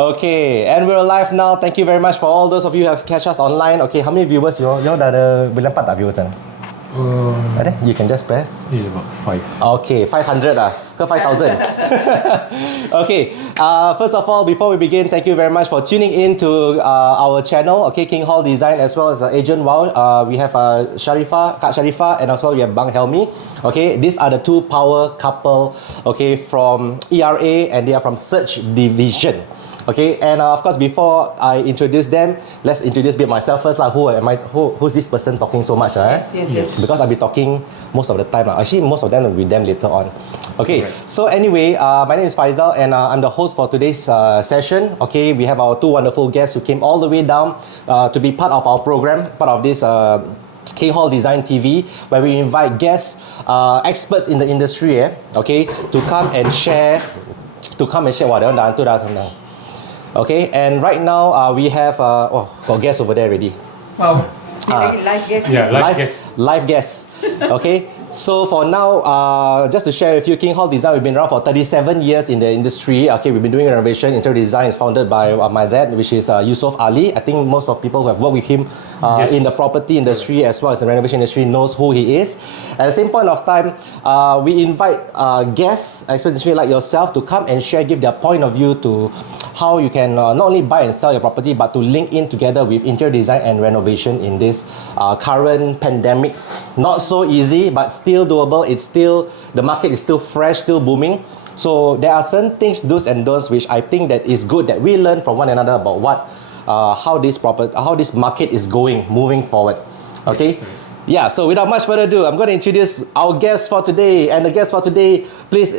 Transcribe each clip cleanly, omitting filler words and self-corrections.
Okay, and we're live now. Thank you very much for all those of you who have catch us online. Okay, how many viewers you dah ada boleh nampak tak viewers sana? Ada? You can just press. It's about 5. Okay, 500 ke 5,000? Okay, first of all, before we begin, thank you very much for tuning in to our channel, okay, King Hall Design as well as Agentwow. We have Sharifah, Kak Sharifah, and also we have Bang Halmi. Okay, these are the two power couple, okay, from ERA, and they are from Search Division. Okay, and of course, before I introduce them, let's introduce myself first. Who's this person talking so much? Yes. Because I'll be talking most of the time. Actually, most of them will be them later on. Okay, so anyway, my name is Faisal, and I'm the host for today's session. Okay, we have our two wonderful guests who came all the way down to be part of our program, part of this King Hall Design TV, where we invite guests, experts in the industry, okay, to come and share. Okay, and right now we have got guests over there already. Wow, live guest. Yeah, live guests. Okay, so for now, just to share with you, King Hall Design, we've been around for 37 years in the industry. Okay, we've been doing renovation. Interior design is founded by my dad, which is Yusuf Ali. I think most of people who have worked with him in the property industry as well as the renovation industry knows who he is. At the same point of time, we invite guests, especially like yourself, to come and share, give their point of view to how you can not only buy and sell your property, but to link in together with interior design and renovation in this current pandemic. Not so easy, but still doable. The market is still fresh, still booming. So there are certain things, do's and don'ts, which I think that is good that we learn from one another about how this market is moving forward. Okay. Yes. Yeah, so without much further ado, I'm going to introduce our guests for today. And the guests for today, please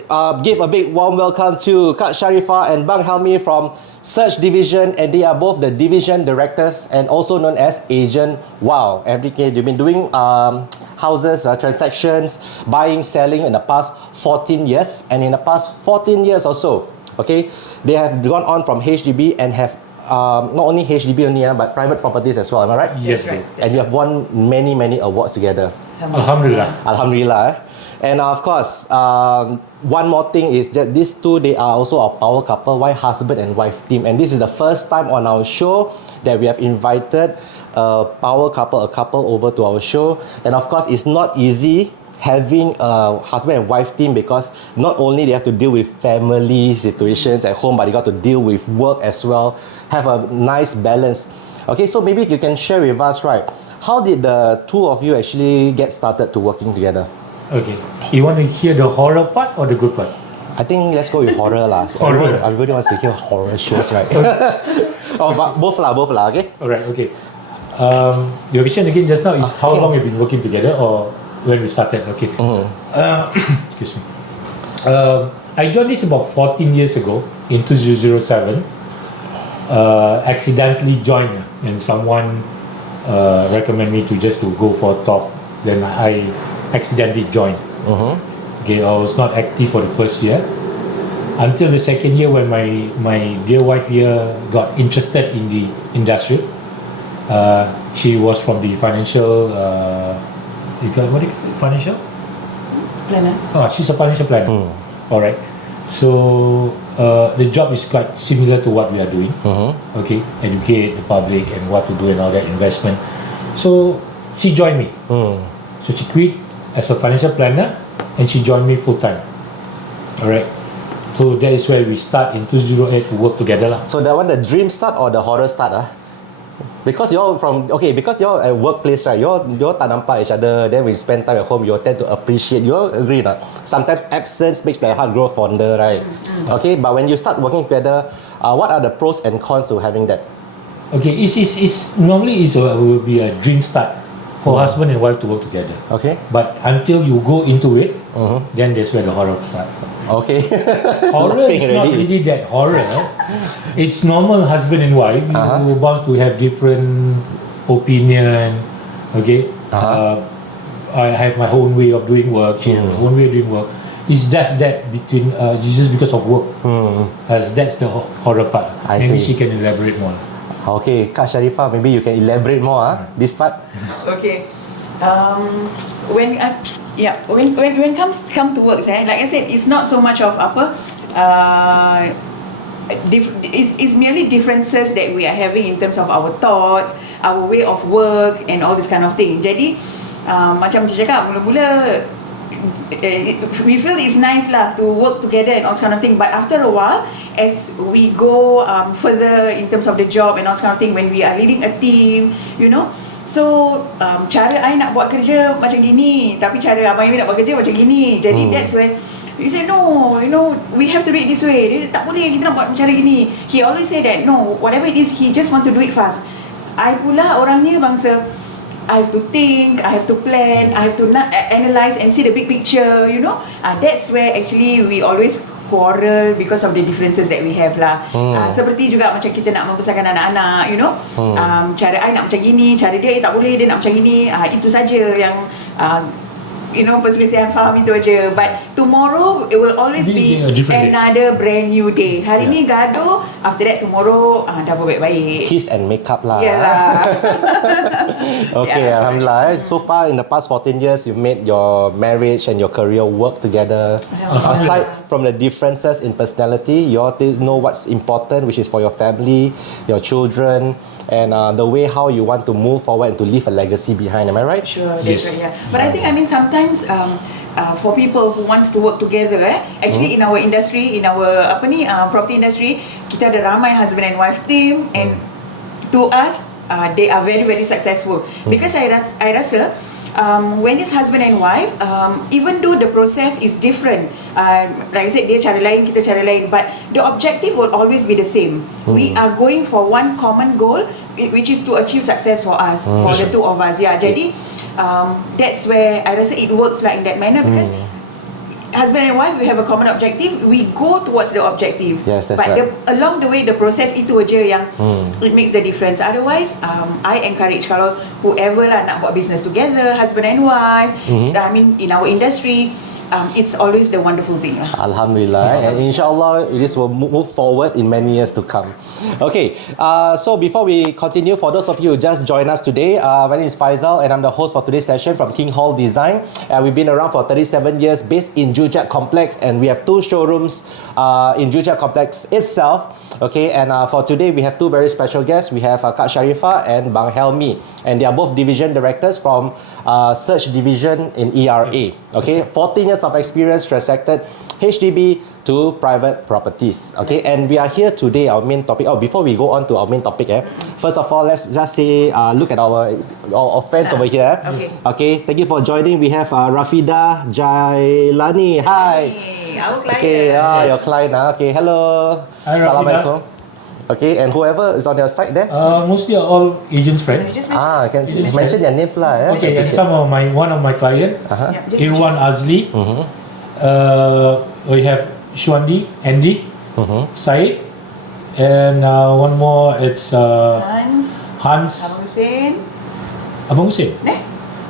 give a big warm welcome to Kak Sharifah and Bang Halmi from Search Division. And they are both the division directors and also known as Agentwow. They've been doing houses, transactions, buying, selling in the past 14 years. And in the past 14 years or so, okay, they have gone on from HDB and have not only HDB only, but private properties as well. Am I right? Yes, right. And you have won many awards together. Alhamdulillah. And of course, one more thing is that these two, they are also a power couple, husband and wife team. And this is the first time on our show that we have invited a power couple, a couple over to our show. And of course, it's not easy having a husband and wife team, because not only they have to deal with family situations at home, but they got to deal with work as well, have a nice balance. Okay, so maybe you can share with us, right, how did the two of you actually get started to working together? Okay, you want to hear the horror part or the good part? I think let's go with horror lah. Everybody wants to hear horror shows, right? But both lah, okay? Alright, okay. Your question again just now is how long you've been working together, or when we started? Okay. Excuse me. I joined this about 14 years ago in 2007. Accidentally joined, and someone recommended me to go for a talk. Then I accidentally joined. Okay, I was not active for the first year until the second year when my dear wife here got interested in the industry. She was from the financial. Financial planner. She's a financial planner. All right. So the job is quite similar to what we are doing. Okay, educate the public and what to do and all that, investment. So she joined me. So she quit as a financial planner and she joined me full time. All right. So that is where we start in 2008 to work together lah. So that one, the dream start or the horror start? Because you're at workplace, right? You're tak nampak each other. Then we spend time at home. You tend to appreciate. You agree, not? Sometimes absence makes the heart grow fonder, right? Okay, but when you start working together, what are the pros and cons to having that? Okay, normally will be a dream start for husband and wife to work together. Okay. But until you go into it, then that's where the horror starts. Okay. Horror is not really that horror. It's normal husband and wife. You bound to have different opinion. Okay. I have my own way of doing work. She has her own way of doing work. It's just that between just because of work. That's the horror part. Maybe she can elaborate more. Okay, Kak Sharifah, maybe you can elaborate more this part. Okay. When come to work, like I said, it's not so much of is merely differences that we are having in terms of our thoughts, our way of work and all this kind of thing. Jadi macam saya cakap, mula-mula we feel it's nice lah to work together and all this kind of thing, but after a while as we go further in terms of the job and all this kind of thing, when we are leading a team, you know, so cara I nak buat kerja macam gini, tapi cara Abang Amy nak buat kerja macam gini. Jadi that's when you say, no, you know, we have to do it this way. Dia, tak boleh, kita nak buat cara gini. He always say that, no, whatever it is, he just want to do it fast. I pula orangnya bangsa, I have to think, I have to plan, I have to analyze and see the big picture, you know. That's where actually we always quarrel because of the differences that we have lah. Seperti juga macam kita nak membesarkan anak-anak, you know. Cara I nak macam gini, cara dia tak boleh, dia nak macam gini. Itu saja yang you know, perselisihan faham itu aja. But tomorrow it will always be another brand new day. Hari ni gaduh, after that tomorrow dah baik-baik. Kiss and make up lah. Yalah. Okay, Alhamdulillah. So far in the past 14 years, you made your marriage and your career work together. Aside from the differences in personality, you all know what's important, which is for your family, your children, and the way how you want to move forward and to leave a legacy behind. Am I right? Sure, that's right. Yeah. But I think, I mean, sometimes for people who wants to work together, actually in our industry, in our property industry, kita ada ramai husband and wife team, and to us, they are very very successful. Because I rasa when this husband and wife, even though the process is different, like I said, dia cara lain, kita cara lain, but the objective will always be the same. We are going for one common goal, which is to achieve success for us, for the two of us. Yeah, jadi that's where I rasa it works like in that manner, because husband and wife, we have a common objective, we go towards the objective. Yes, that's but right. Along the way, the process itu aja yang it makes the difference. Otherwise, I encourage kalau whoever lah nak buat business together, husband and wife, I mean in our industry, it's always the wonderful thing lah. Alhamdulillah, and inshallah this will move forward in many years to come. Okay, so before we continue, for those of you who just joined us today, my name is Faisal and I'm the host for today's session from King Hall Design. We've been around for 37 years, based in Juliet Complex, and we have 2 showrooms in Juliet Complex itself. Okay, and for today we have 2 very special guests. We have Kak Sharifah and Bang Halmi, and they are both division directors from Search Division in ERA. Okay, 14 years of experience transacted HDB to private properties. Okay, and we are here today, our main topic. Before we go on to our main topic, first of all, let's just say, look at our friends over here. Okay, thank you for joining. We have Rafida Jailani. Hi. Our client. Okay, your client. Okay, hello. Hi, Rafida. Assalamualaikum. Okay, and whoever is on your side there? Mostly are all agents friends. I can mention their names lah. Okay, and one of my client, Irwan Azli. We have Shwandi, Andy, Said, and one more, it's Hans, Abang Hussein. Abang Hussein.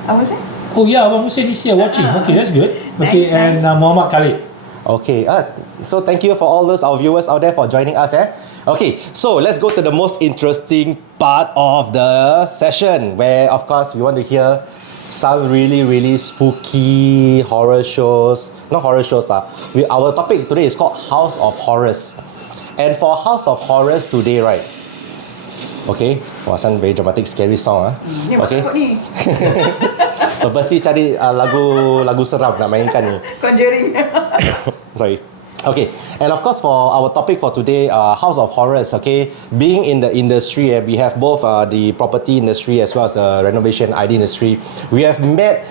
Abang Hussein? Oh yeah, Abang Hussein is here watching. Okay, that's good. Okay, Nice, and nice. Muhammad Khalid. Okay, so thank you for all those our viewers out there for joining us. Okay, so let's go to the most interesting part of the session, where of course we want to hear some really really spooky horror shows. Not horror shows lah. Our topic today is called House of Horrors, and for House of Horrors today, right? Okay, some very dramatic scary song. Ni Okay, takut ni. purposely cari lagu seram nak mainkan ni. Conjuring. Sorry. Okay, and of course for our topic for today, House of Horrors. Okay, being in the industry, we have both the property industry as well as the renovation ID industry. We have met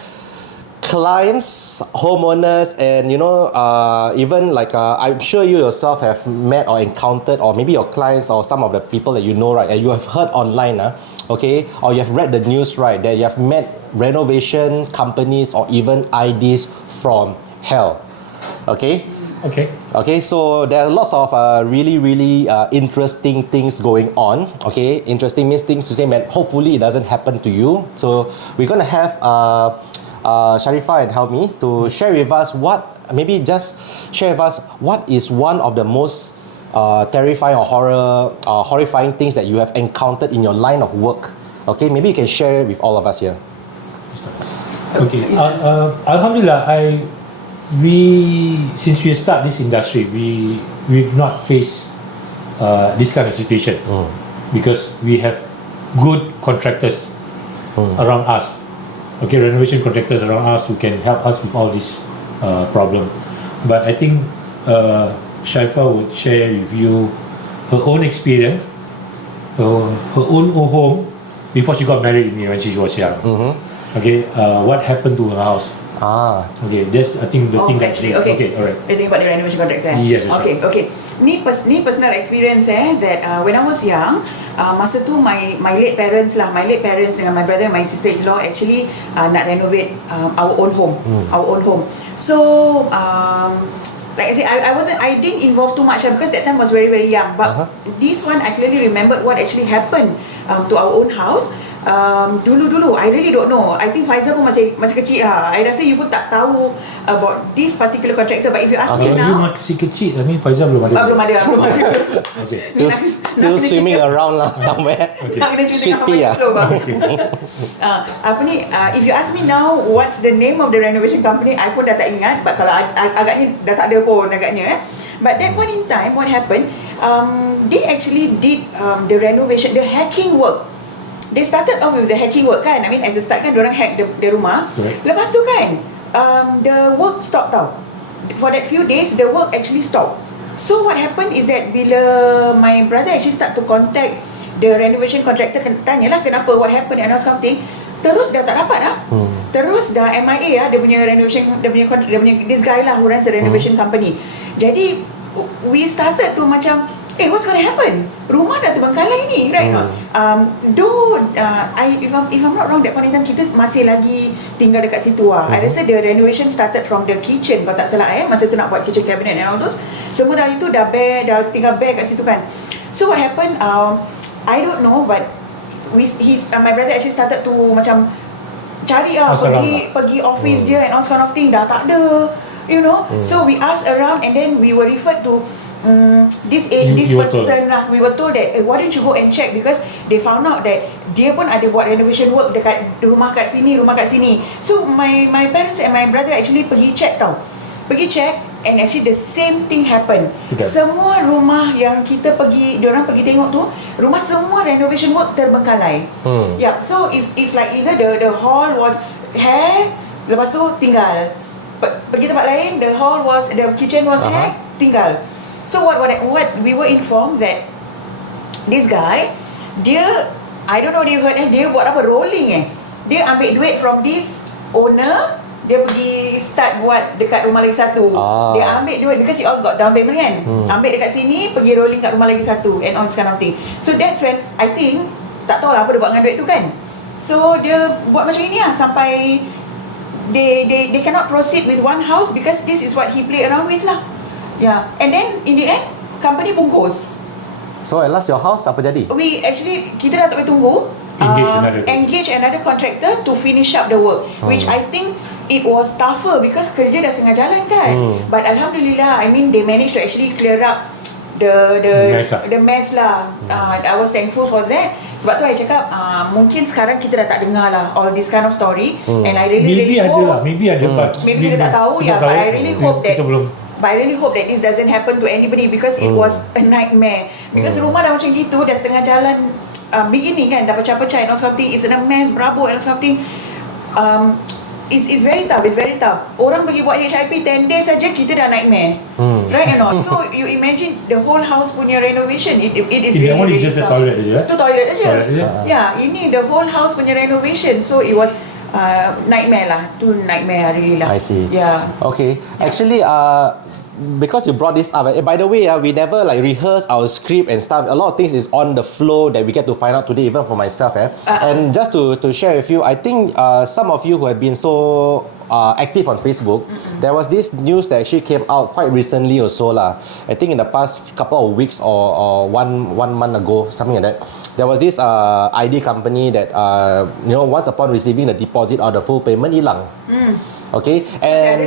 clients, homeowners, and even like I'm sure you yourself have met or encountered, or maybe your clients or some of the people that you know, right? And you have heard online, okay, or you have read the news, right? That you have met renovation companies or even IDs from hell. Okay. Okay, so there are lots of really interesting things going on. Okay, interesting means things to say, man, hopefully it doesn't happen to you. So we're going to have Sharifah and Halmi to share with us what is one of the most terrifying or horrifying things that you have encountered in your line of work. Okay, maybe you can share with all of us here. Okay, Alhamdulillah, since we start this industry, we've not faced this kind of situation, because we have good contractors around us. Okay, renovation contractors around us who can help us with all this problem. But I think Sharifah would share with you her own experience, her own home before she got married with me when she was young. Okay, what happened to her house? Okay, that's I think the thing that actually, okay, alright. You think about the renovation contractor. Yes, that's okay, okay. Ni personal experience that when I was young, masa tu my late parents dengan my brother and my sister-in-law actually nak renovate our own home. So like I said, I didn't involve too much because that time was very very young. But this one I clearly remembered what actually happened to our own house. Dulu I really don't know. I think Faizal pun masih kecil I rasa you pun tak tahu about this particular contractor, but if you ask me now, you masih kecil, I mean Faizal belum ada. belum ada. Okay. Still swimming around lah somewhere. Sweet pea. If you ask me now what's the name of the renovation company, I pun dah tak ingat. But kalau agaknya dah tak ada pun agaknya. But that point in time, what happened? They actually did the renovation, the hacking work. They started off with the hacking work kan. I mean as a start kan diorang hack the rumah. Lepas tu kan the work stopped tau. For that few days the work actually stopped. So what happened is that bila my brother actually start to contact the renovation contractor, tanyalah kenapa, what happened and all something, terus dah tak dapat terus dah MIA dia punya renovation, dia punya this guy lah who runs the renovation company. Jadi we started to macam what's gonna happen? Rumah dah terbengkalai ni, right? Though if I'm not wrong, that point in time kita masih lagi tinggal dekat situ I rasa the renovation started from the kitchen, kalau tak salah masa tu nak buat kitchen cabinet and all those. Semua dah itu dah tinggal bare kat situ kan. So what happened? I don't know, but my brother actually started to macam cari pergi office dia and all kind of thing, dah tak ada, you know. So we asked around and then we were referred to this person lah. We were told that why don't you go and check, because they found out that dia pun ada buat renovation work dekat rumah kat sini. So my parents and my brother actually pergi check and actually the same thing happened. Semua rumah yang diorang pergi tengok tu, rumah semua renovation work terbengkalai. Yeah, so it's like either the hall was hacked, lepas tu tinggal. Pergi tempat lain, the kitchen was hacked, tinggal. So what we were informed that this guy, I don't know dia heard dia buat apa, rolling dia ambil duit from this owner, dia pergi start buat dekat rumah lagi satu. Dia ambil duit because he all got down payment kan. Ambil dekat sini, pergi rolling kat rumah lagi satu and all this kind of thing. So that's when I think tak tahu lah apa dia buat dengan duit tu kan. So dia buat macam ini sampai they cannot proceed with one house because this is what he play around with lah. Yeah, and then in the end company bungkus. So at last your house apa jadi? Kita dah tak boleh tunggu. Engage another contractor to finish up the work, which I think it was tougher because kerja dah setengah jalan kan. But alhamdulillah, I mean they managed to actually clear up the mess lah. I was thankful for that. Sebab tu I cakap mungkin sekarang kita dah tak dengar lah all this kind of story, and I really hope maybe ada but maybe kita tak tahu but I really hope that But I really hope that this doesn't happen to anybody because it was a nightmare. Because rumah dah macam gitu, dah setengah jalan beginning kan, dah pecah-pecah and all something. It's in a mess, berabuk and something. It's very tough. Orang pergi buat HIP 10 days saja kita dah nightmare. Right or not? So you imagine the whole house punya renovation. It is really, that one is really just tough. a toilet aja. Tu toilet aja. Yeah, ini the whole house punya renovation. So it was nightmare lah. Tu nightmare really lah. I see. Yeah. Okay. Actually, because you brought this up, by the way, we never like rehearse our script and stuff. A lot of things is on the flow that we get to find out today, even for myself. And just to share with you, I think some of you who have been so active on Facebook, there was this news that actually came out quite recently or so lah. I think in the past couple of weeks or one month ago, something like that. There was this ID company that once upon receiving the deposit or the full payment, hilang. Okay, and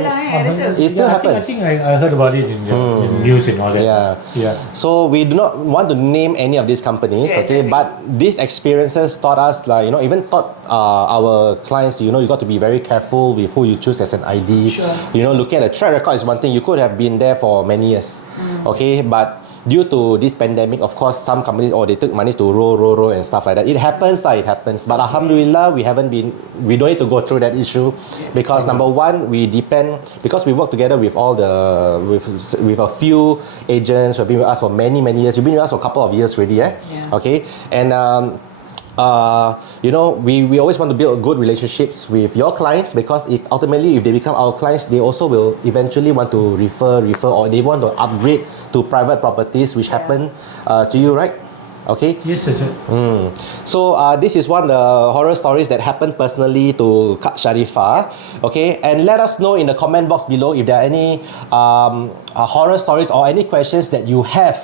it still happens. I think I heard about it in the news and all that. Yeah. So we do not want to name any of these companies, okay? But these experiences taught us, like even taught our clients, you got to be very careful with who you choose as an ID. Sure. Looking at a track record is one thing. You could have been there for many years, okay? But due to this pandemic, of course, some companies they took money to roll and stuff like that. It happens, it happens. But alhamdulillah, we don't need to go through that issue because number one, we depend because we work together with all the with a few agents who have been with us for many years. You've been with us for a couple of years already, Yeah. Okay, and we always want to build good relationships with your clients because ultimately if they become our clients, they also will eventually want to refer or they want to upgrade to private properties, which happen to you, right? Okay. Yes, sir. So this is one of the horror stories that happened personally to Kak Sharifah. Okay, and let us know in the comment box below if there are any horror stories or any questions that you have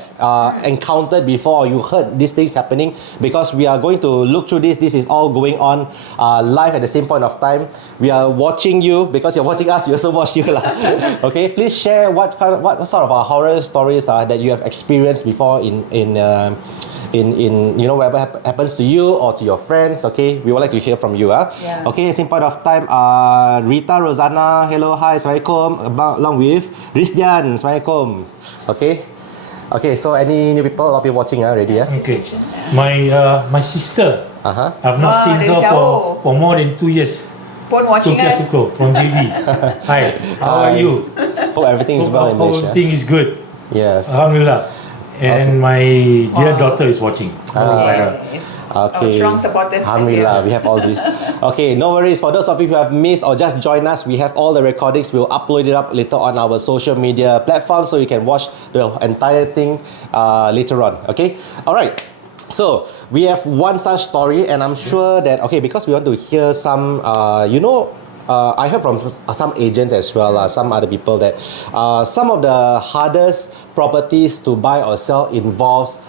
encountered before or you heard these things happening, because we are going to look through this. This is all going on live at the same point of time. We are watching you because you're watching us. We also watch you lah. Okay, please share what sort of horror stories that you have experienced before in whatever happens to you or to your friends. Okay, we would like to hear from you. Yeah. Okay, same point of time, Rita Rosanna, hello, hi, Assalamualaikum, along with Rizdian, Assalamualaikum. Okay, so any new people will be watching already? Okay, my sister, I've not seen her for more than 2 years. Pun watching 2 years us. ago from JB. Hi, how are you? Hope everything is well in Hope Malaysia. everything is good. Yes. Alhamdulillah. And my dear daughter is watching. Yes. Okay. Our strong supporters. Alhamdulillah, we have all this. Okay, no worries. For those of you who have missed or just joined us, we have all the recordings. We'll upload it up later on our social media platforms so you can watch the entire thing later on. Okay? Alright. So, we have one such story, and I'm sure that, because we want to hear some, I heard from some agents as well, some other people that some of the hardest properties to buy or sell involves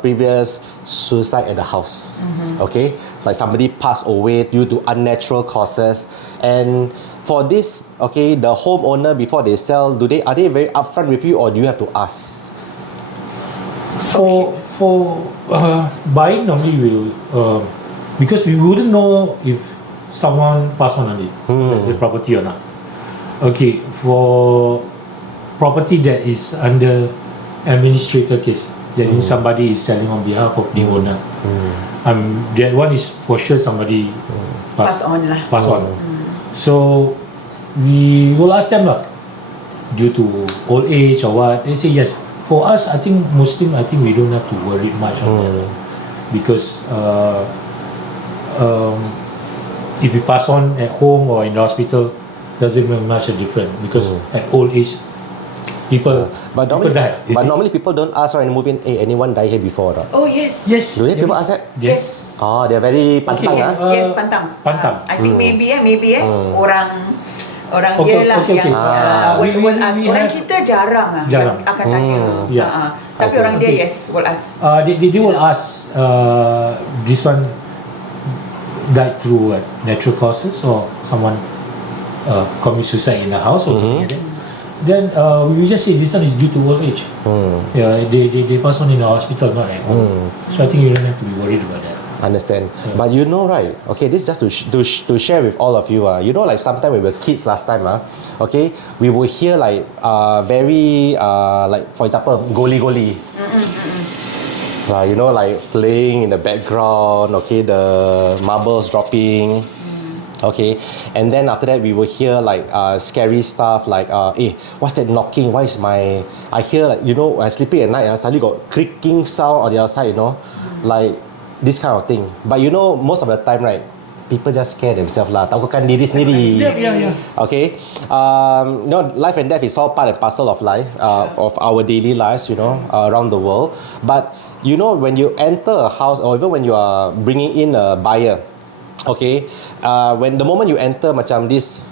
previous suicide at the house. Okay, like somebody passed away due to unnatural causes, and for this, the homeowner before they sell, are they very upfront with you, or do you have to ask? For buying, normally we'll because we wouldn't know if someone passed on the property or not. Okay, for property that is under administrator case, that means somebody is selling on behalf of the owner. That one is for sure somebody Pass on lah. pass on. So we will ask them lah, due to old age or what. They say yes. For us, I think Muslim, we don't have to worry much on that, because if we pass on at home or in the hospital, doesn't make much a difference, because at old age, people die. But normally people don't ask when moving, hey, anyone die here before or not? Oh yes. Yes. Do they people ask that? Yes. Oh, they're very pantang. Yes, pantang. Pantang. I think maybe orang Okay, dia lah okay. yang will ask. We Orang have- kita jarang Jarang. yang akan tanya. Yeah. Tapi I orang see. dia Okay. yes will ask. They will ask, this one died through natural causes, or someone commit suicide in the house or something like that. Then we will just say this one is due to old age. Yeah, they pass on in the hospital, not at home. So I think you don't have to be worried about that. Understand. But you know, right? Okay, this is just to share with all of you. You know, like sometimes when we were kids last time, okay, we would hear like very like, for example, goli. You know, like playing in the background. Okay, the marbles dropping. Okay, and then after that we will hear like scary stuff like what's that knocking? Why is I hear, like, you know, when I sleeping at night, suddenly got creaking sound on the outside, you know, like this kind of thing. But you know, most of the time, right, people just scare themselves lah, takutkan diri sendiri. Yeah. Okay, you know, life and death is all part and parcel of life, of our daily lives, you know, around the world. But you know, when you enter a house, or even when you are bringing in a buyer, okay, when the moment you enter macam this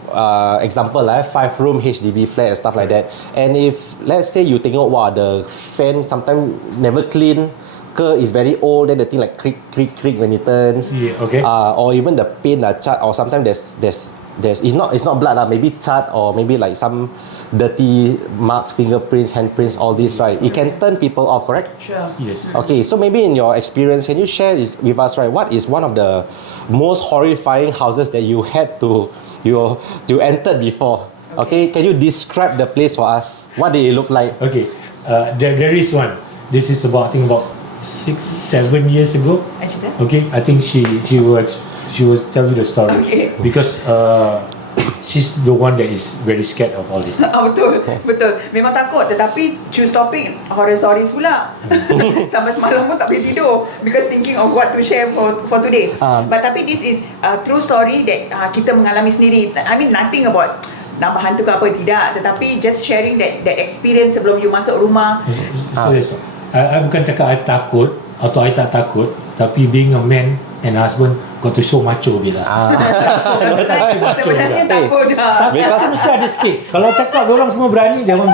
example 5-room HDB flat and stuff like that, and if let's say you tengok, the fan sometimes never clean, is very old, then the thing like creak when it turns. Yeah, okay. Or even the paint chart, or sometimes there's it's not blood, maybe chart, or maybe like some dirty marks, fingerprints, handprints, all this, right? It can turn people off, correct? Sure. Yes. Okay, so maybe in your experience, can you share this with us, right? What is one of the most horrifying houses that you entered before? Okay, can you describe the place for us? What did it look like? Okay, there is one. This is about, I think about 6-7 years ago. Cerita. Okay, I think she was telling you the story. Okay. Because she's the one that is very scared of all this. Betul. Memang takut, tetapi choose topic horror stories pula. Sampai semalam pun tak boleh tidur because thinking of what to share for today. But tapi this is a true story that kita mengalami sendiri. I mean nothing about nampak hantu ke apa, tidak, tetapi just sharing that experience sebelum you masuk rumah. So, I bukan cakap I takut atau I tak takut, tapi being a man and a husband got to show macho a bit lah. Sebenarnya takut dah. Because mesti ada sikit. Kalau cakap orang semua berani, dia orang.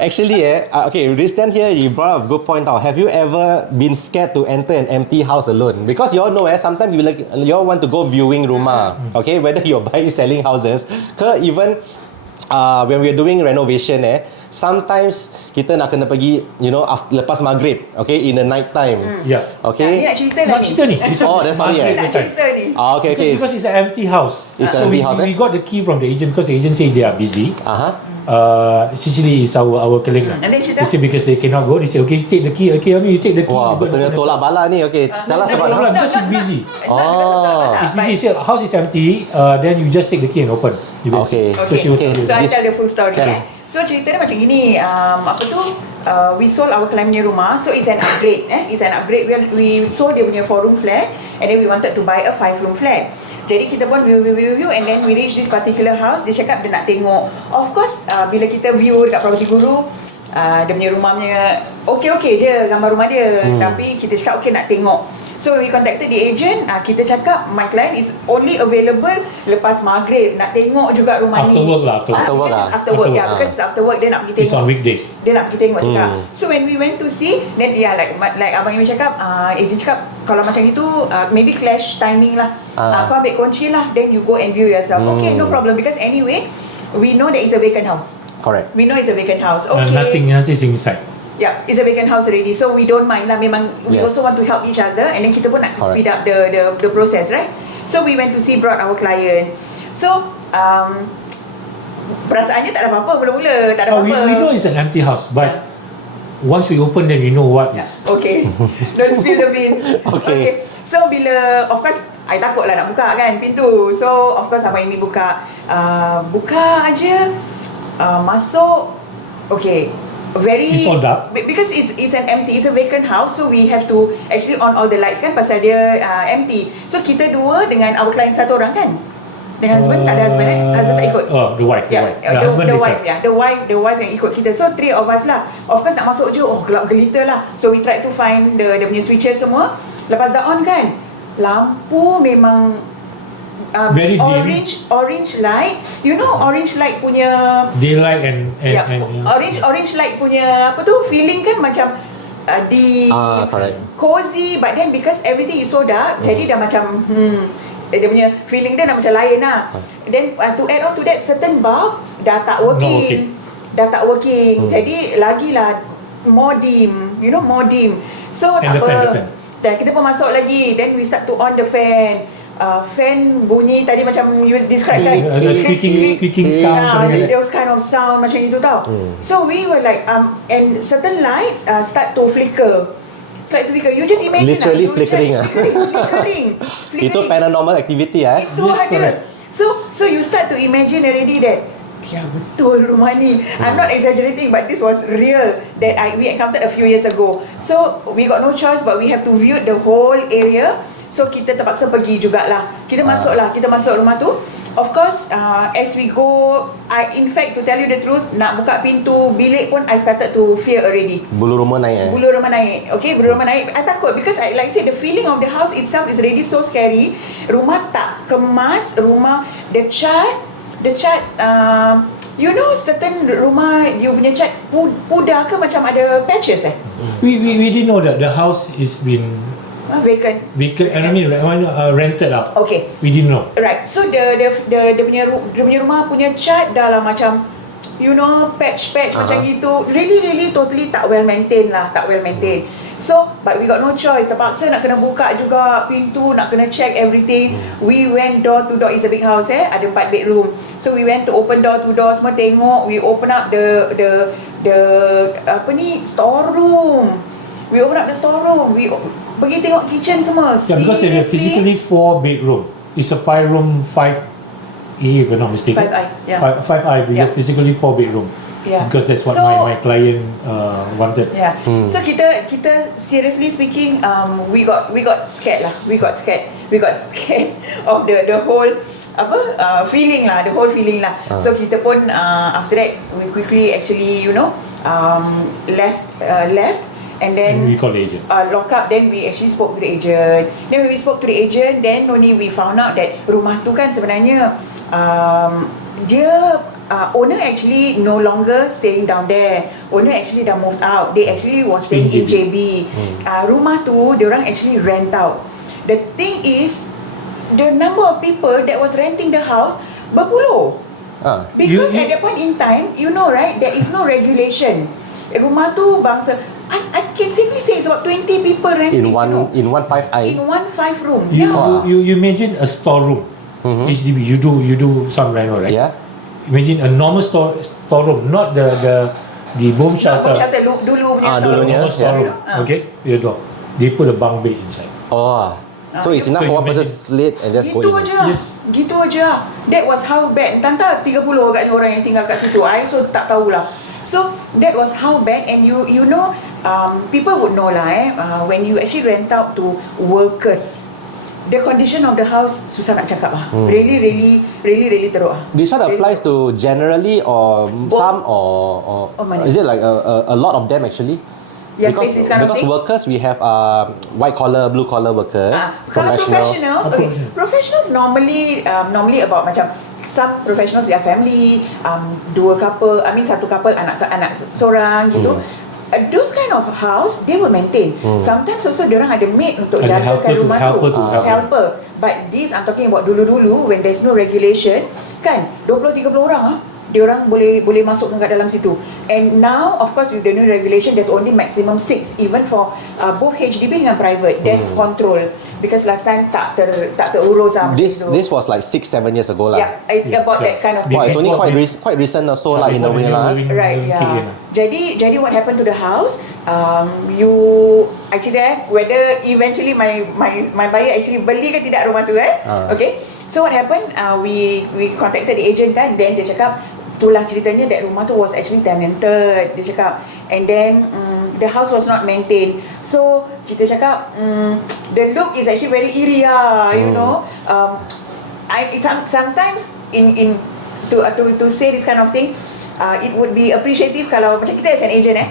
Actually, okay, Riztan here, you brought up a good point out. Have you ever been scared to enter an empty house alone? Because you all know, sometimes you all want to go viewing rumah, okay, whether you're buying, selling houses, ke even when we're doing renovation, sometimes kita nak kena pergi, lepas maghrib, okay, in the night time. Yeah. Okay. Ni nak cerita Nak cerita ni. Oh, that's funny. Nak cerita ni. Okay, okay. Because it's an empty house. It's So an empty house, we got the key from the agent because the agent say they are busy. Sicily is our colleague lah. And then cerita. They say because they cannot go, they say okay, you take the key. Okay, Halmi, you take the key. Wah, You go betul and tolak bala ni. Okay, tell us about problem house. because he's busy. Oh. He's busy. Say house is empty. Then you just take the key and open. Okay. So she will tell you. So I This- tell the full story. Can. So cerita dia macam gini. We sold our client punya rumah. So it's an upgrade. It's an upgrade. We sold dia punya 4-room flat, and then we wanted to buy a 5-room flat. Jadi kita pun view, and then we reach this particular house. Dia cakap dia nak tengok. Of course, bila kita view dekat property guru, dia punya rumah punya okay je gambar rumah dia. Tapi kita cakap okay nak tengok. So we contacted the agent. Kita cakap my client is only available lepas maghrib. Nak tengok juga rumah After ni. work lah, after work. Because it's after work. Yeah, because it's after work dia nak pergi It's tengok. on weekdays. Dia nak pergi tengok juga. So when we went to see, then like Abang Imi cakap, agent cakap kalau macam itu maybe clash timing lah. Kau ambil kunci lah, then you go and view yourself. Okay, no problem, because anyway we know that it's a vacant house. Correct. We know it's a vacant house. Okay. Nothing is inside. Yeah, it's a vacant house already, so we don't mind lah. Memang we Yes. also want to help each other, and then kita pun nak Correct. speed up the process, right? So we went to see, brought our client. So perasaannya tak ada apa-apa mula-mula, tak ada apa-apa. We know it's an empty house, but once we open, then we know what is. Okay. Don't spill the beans. Okay. So bila, of course, I takut lah nak buka kan pintu. So of course abang ini buka aja, masuk. Okay. Very. It's all dark. Because it's an empty, it's a vacant house, so we have to actually on all the lights kan pasal dia empty. So kita dua dengan our client satu orang kan. Dengan husband tak ada husband husband tak ikut. Oh, the wife. Yeah, The husband the later. wife, the wife yang ikut kita. So 3 of us lah. Of course nak masuk je, gelap gelita lah. So we tried to find dia punya switches semua. Lepas dah on kan, lampu memang Very dim. orange light. You know orange light punya Daylight and orange light punya apa tu feeling kan macam correct. cozy, but then because everything is so dark, jadi dah macam dia punya feeling dia dah macam lain lah. Then to add on to that, certain bulbs dah tak working. Dah tak working. Jadi lagilah more dim, more dim. So And tak the fan, apa. the fan. Dan kita pun masuk lagi. Then we start to on the fan. Fan bunyi tadi macam you describe kan, squeaking sound, something like that. those kind of sound macam itu tau. So we were like and certain lights start to flicker. You just imagine Literally lah, flickering flickering. Itu paranormal activity Itu Yes, ada. correct. So you start to imagine already that ya betul rumah ni. I'm not exaggerating, but this was real that we encountered a few years ago. So we got no choice but we have to view the whole area. So kita terpaksa pergi jugalah. Kita masuk rumah tu. Of course, as we go, in fact to tell you the truth, nak buka pintu bilik pun I started to fear already. Bulu rumah naik Bulu rumah naik. Okay, bulu rumah naik. I takut because like I said, the feeling of the house itself is already so scary. Rumah tak kemas, the cat, you know certain rumah you punya cat pudar ke macam ada patches We didn't know that the house is been vacant. and I mean rented out. Okay. We didn't know. Right. So dia punya rumah punya cat dah lah macam patch macam gitu. Really totally tak well maintained. So but we got no choice, terpaksa nak kena buka juga pintu, nak kena check everything. We went door to door. It's a big house ada 4 bedroom. So we went to open door to door, semua tengok. We open up the storeroom. We open up the storeroom. We pergi tengok kitchen semua. Yeah, because there are physically 4 bedroom. It's a 5-room, 5A if I'm not mistaken. 5i, yeah. 5i, we have physically 4 bedroom. Yeah. Because that's what So, my client wanted. Yeah. So kita seriously speaking, we got scared lah. We got scared of the whole feeling lah, the whole feeling lah. So kita pun after that we quickly actually left. And then we call the agent. Lock up. Then we actually spoke to the agent. Then when we spoke to the agent, then only we found out that rumah tu kan sebenarnya dia owner actually no longer staying down there. Owner actually dah moved out. They actually was staying in JB. Rumah tu diorang actually rent out. The thing is, the number of people that was renting the house berpuluh. Because at that point in time, you know right, there is no regulation. Rumah tu bangsa, I can safely say it's about 20 people renting. In one 5i. In one 5 room. You imagine a storeroom. HDB, you do some reno, right? Yeah. Imagine a normal storeroom, not the bomb shelter. Bomb shelter dulu punya dulunya, storeroom. Okay, they put a bunk bed inside. So it's enough for one person to sleep and just go in. Gitu aja. That was how bad. Entah 30 agaknya orang yang tinggal kat situ. I also tak tahulah. So that was how bad, and you know, people would know lah when you actually rent out to workers, the condition of the house susah nak cakap lah. Really teruk lah. This one applies to generally or some or is it like a lot of them actually? Yeah, because workers we have white collar, blue collar workers, kalau professionals normally about macam some professionals their family, satu couple anak seorang gitu. Those kind of house they will maintain. Sometimes also diorang ada maid untuk jagakan rumah tu, helper. But this I'm talking about dulu when there's no regulation kan, 20-30 orang diorang boleh masuk kat dalam situ. And now of course with the new regulation there's only maximum 6 even for both HDB dengan private. There's control because last time tak terurus lah. This was like 6-7 years ago lah. About that kind of thing. It's only quite recent also lah in a way lah. Right, yeah. Jadi what happened to the house? You actually whether eventually my buyer actually beli ke tidak rumah tu okay. So what happened? We contacted the agent kan, then dia cakap itulah ceritanya that rumah tu was actually tenanted, dia cakap, and then the house was not maintained. So kita cakap the look is actually very eerie you know. Sometimes in to say this kind of thing, it would be appreciative kalau macam kita as an agent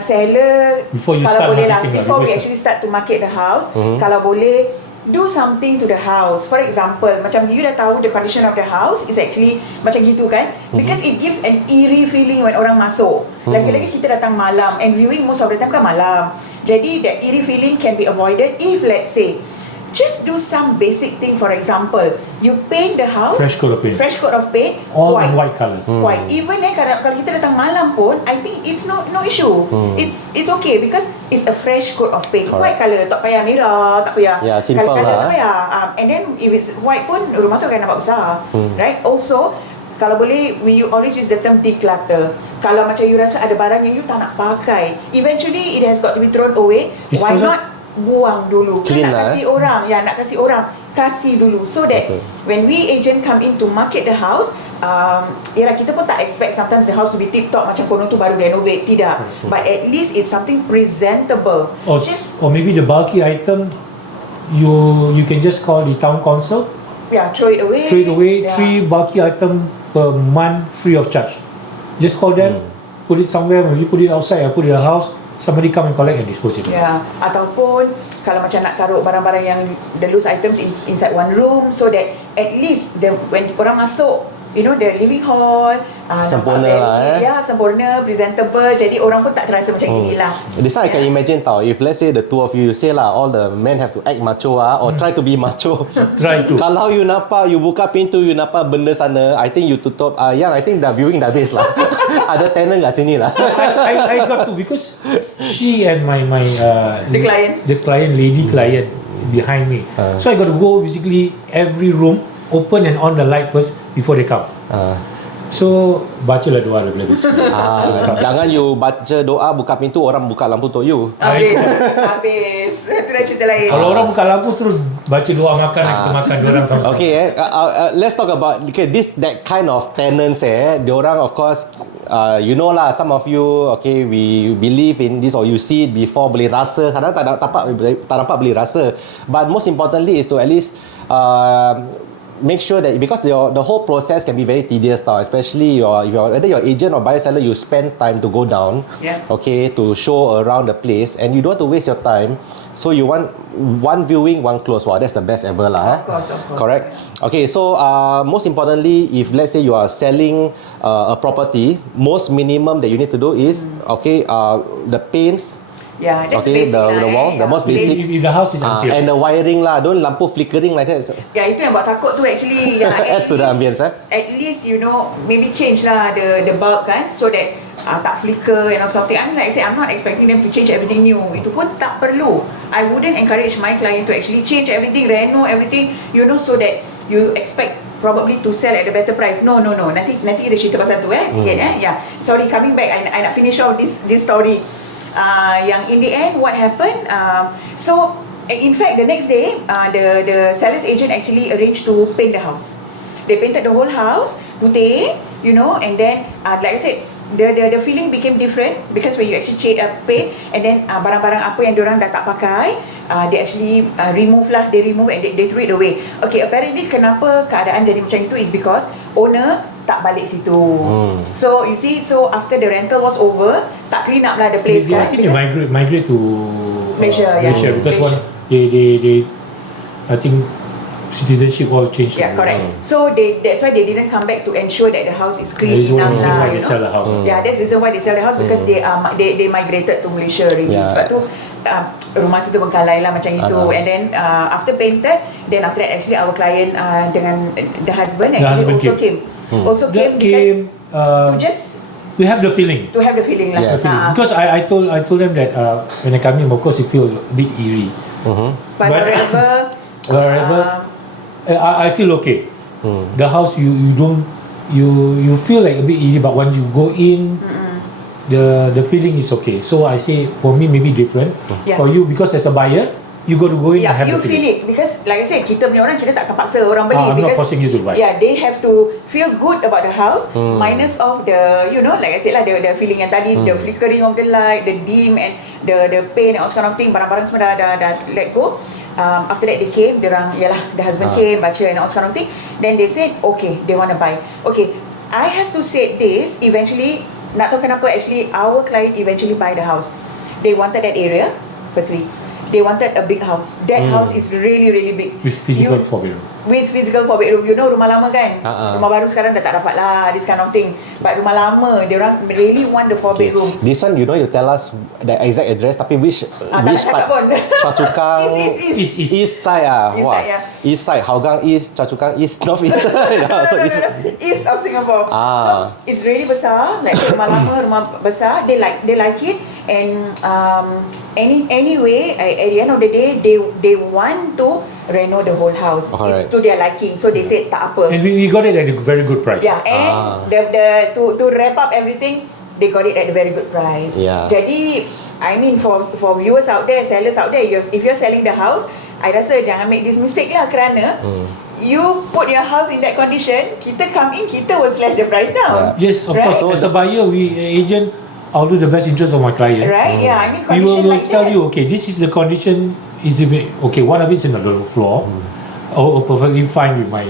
seller, kalau boleh lah before we actually start to market the house, kalau boleh do something to the house. For example, macam you dah tahu the condition of the house is actually macam gitu kan, because it gives an eerie feeling when orang masuk. Lagi-lagi kita datang malam, and viewing most of the time kan malam. Jadi that eerie feeling can be avoided if let's say just do some basic thing. For example, you paint the house fresh coat of paint, all white, in white color. White. Even kalau kita datang malam pun, I think it's no issue. It's okay because it's a fresh coat of paint. Correct. White color, tak payah merah, tak payah. Yeah, simple Color tak payah. And then if it's white pun rumah tu akan nampak besar. Right? Also, kalau boleh, we always use the term declutter. Kalau macam you rasa ada barang yang you tak nak pakai, eventually it has got to be thrown away. Why not buang dulu? Kan nak kasih orang, kasih dulu, so that when we agent come in to market the house, kita pun tak expect sometimes the house to be tip top macam konon tu baru renovate, tidak. But at least it's something presentable. Or maybe the bulky item you can just call the town council. Throw it away. 3 bulky item per month free of charge. Just call them, put it somewhere. When you put it outside or put it in the house, somebody come and collect and dispose it. Ataupun kalau macam nak taruh barang-barang yang the loose items inside one room, so that at least when orang masuk, you know, the living hall sempurna sempurna, presentable, jadi orang pun tak terasa macam inilah. This one I can imagine tau, if let's say the two of you say lah, all the men have to act macho or try to be macho. Try to. Kalau you nampak, you buka pintu, you nampak benda sana, I think you tutup. Yang I think dah viewing dah habis lah. Ada tenant kat sini lah. I got to, because she and my the client lady client behind me. So I got to go basically every room, open and on the light first before they come. So bacalah doa dulu lebih sikit. Jangan you baca doa buka pintu orang buka lampu untuk you. Habis. Itu dah cerita lain. Kalau orang buka lampu terus baca doa makan, kita makan dua orang sama-sama. Okay, let's talk about that kind of tenants. Diorang of course, you know lah, some of you, okay, we believe in this or you see it before, boleh rasa. Kadang tak nampak boleh rasa. But most importantly is to at least make sure that, because the whole process can be very tedious now, especially whether your agent or buyer seller, you spend time to go down, okay, to show around the place, and you don't want to waste your time. So you want one viewing, one close. Wow, that's the best ever lah. Of course. Correct. Okay, so most importantly, if let's say you are selling a property, most minimum that you need to do is the paints. Yeah, that's okay, basic the wall, the most basic. If the house is empty. And the wiring lah, don't lampu flickering like that. Ya, itu yang buat takut tu actually. Adds to the ambience. At least you know, maybe change lah the bulb kan, so that tak flicker and all sort of thing. I mean, like I say, I'm not expecting them to change everything new. Itu pun tak perlu. I wouldn't encourage my client to actually change everything, reno everything, you know, so that you expect probably to sell at a better price. No. Nanti kita cerita pasal tu sikit Yeah. Sorry, coming back, I nak finish off this story. Yang in the end, what happened? So in fact, the next day, the seller's agent actually arranged to paint the house. They painted the whole house putih, you know, and then like I said, the feeling became different because when you actually paint, and then barang-barang apa yang diorang dah tak pakai, they actually remove and they threw it away. Okay, apparently kenapa keadaan jadi macam itu is because owner tak balik situ. So you see, so after the rental was over, tak clean up lah the place kan. I think they migrate to Malaysia, because one they I think citizenship all changed. Yeah, correct. So that's why they didn't come back to ensure that the house is clean enough reason why lah. they sell the house. Yeah, that's the reason why they sell the house because they migrated to Malaysia already. Sebab tu rumah tu terbengkalai lah macam itu. And then after painted, then after that actually our client dengan the husband actually also came because to just we have the feeling. To have the feeling lah. Yes. Because I told them that when I come in, of course it feels a bit eerie. But wherever I feel okay. The house you feel like a bit eerie, but once you go in, the feeling is okay. So I say for me maybe different. For you, because as a buyer, you got to go in and have you the feeling. feel it because like I said, kita punya orang, kita tak akan paksa orang beli I'm because not forcing you to buy. Yeah, they have to feel good about the house, minus of the, you know, like I said lah, the feeling yang tadi, the flickering of the light, the dim and the paint and all kind of thing, barang-barang semua dah let go. After that they came, the husband came, baca and all kind of thing. Then they said, okay, they want to buy. Okay, I have to say this, eventually, nak tahu kenapa actually our client eventually buy the house. They wanted that area, firstly. They wanted a big house. That house is really, really big. With physical 4 bedroom. With physical 4 bedroom. You know rumah lama kan? Rumah baru sekarang dah tak dapat lah, this kind of thing. But rumah lama, dia orang really want the 4 bedroom. This one, you know, you tell us the exact address, tapi which part? Choa Chu Kang, East side East side, Hougang East, Choa Chu Kang East, North East. East of Singapore. So it's really besar, like rumah lama, rumah besar. They like it, and anyway, at the end of the day, they want to reno the whole house. It's to their liking, so they said tak apa. And we got it at a very good price. Yeah, and to wrap up everything, they got it at a very good price. Jadi, I mean, for viewers out there, sellers out there, if you're selling the house, I rasa jangan make this mistake lah, kerana you put your house in that condition, kita come in, kita will slash the price down. Yes, of course. So as a buyer, agent, I'll do the best interest of my client. Right? Yeah, I mean, we condition will like tell that. you, okay, this is the condition. Okay, one of it's in the lower floor. Perfectly fine with my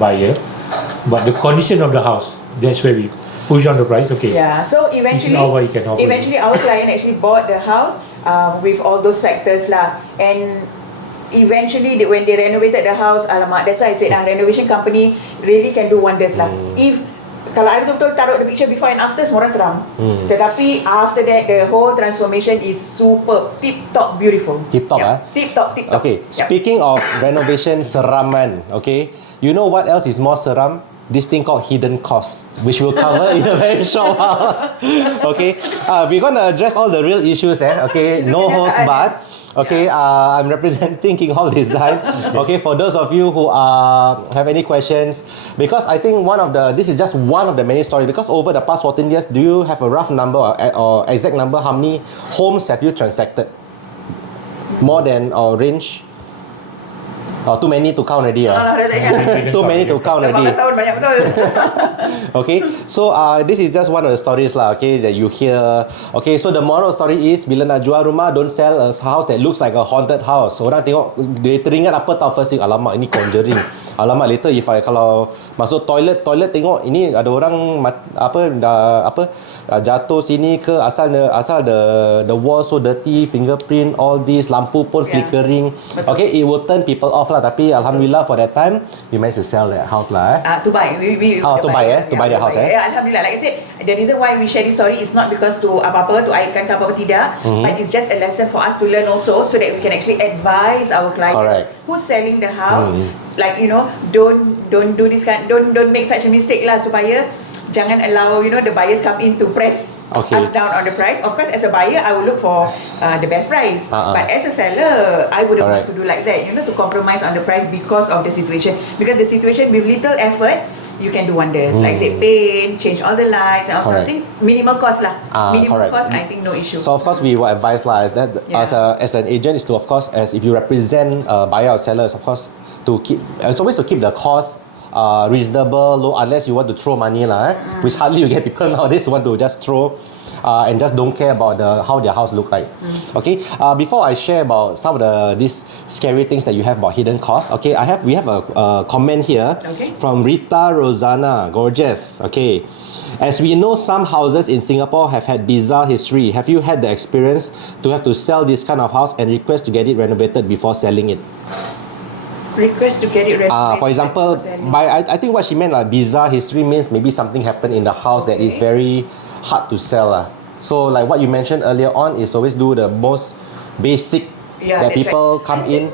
buyer, but the condition of the house, that's where we push on the price. Okay. Yeah. So eventually our client actually bought the house with all those factors lah, and eventually when they renovated the house, alamak, that's why I said renovation company really can do wonders lah. If kalau I betul-betul taruh the picture before and after, semua orang seram. Tetapi after that, the whole transformation is superb, tip-top beautiful. Tip-top Tip-top. Okay, speaking of renovation seraman, okay, you know what else is more seram? this thing called hidden costs, which we'll cover in a very short while. Okay, we're gonna address all the real issues. Okay, no host but. Okay, I'm representing King Hall Design. Okay, for those of you who have any questions, because I think this is just one of the many stories. Because over the past 14 years, do you have a rough number or exact number? How many homes have you transacted? More than or range? Too many to count already. Too many to count already. 14 tahun banyak betul. Okay, so this is just one of the stories lah. Okay, that you hear. Okay, so the moral story is bila nak jual rumah, don't sell a house that looks like a haunted house. Orang tengok, dia teringat apa tau first thing, alamak ini conjuring. Alamak later kalau masuk toilet tengok ini ada orang jatuh sini ke, asal the wall so dirty, fingerprint, all this, lampu pun flickering. Betul. Okay, it will turn people off lah. Tapi alhamdulillah for that time you managed to sell that house lah. To buy. To buy the house. Alhamdulillah. Like I said, the reason why we share this story is not because to apa-apa, to aibkan ke apa-apa tidak, but it's just a lesson for us to learn also, so that we can actually advise our client who's selling the house. Like, you know, don't do this don't make such a mistake lah, supaya jangan allow, you know, the buyers come in to press us down on the price. Of course, as a buyer, I will look for the best price. But as a seller, I wouldn't want to do like that, you know, to compromise on the price because of the situation. Because the situation, with little effort, you can do wonders. Like say, paint, change all the lights and all sort of thing. Minimal cost lah. Minimal cost, I think no issue. So of course, we will advise lah, is that as an agent is to, of course, as if you represent buyer or sellers, of course, it's always to keep the cost reasonable, low, unless you want to throw money lah, which hardly you get people nowadays who want to just throw and just don't care about how their house look like. Okay, before I share about some of these scary things that you have about hidden costs, okay, we have a comment here from Rita Rosanna, gorgeous. Okay, as we know, some houses in Singapore have had bizarre history. Have you had the experience to have to sell this kind of house and request to get it renovated before selling it? Request to get it renovated. For example, I think what she meant bizarre history means maybe something happened in the house that is very hard to sell. So like what you mentioned earlier on is always do the most basic that people come in.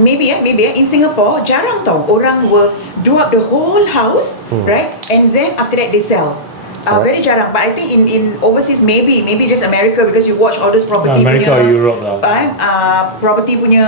Maybe in Singapore jarang tau orang will do up the whole house, right? And then after that they sell. Very jarang. But I think in overseas maybe just America, because you watch all those property America or Europe lah. Property punya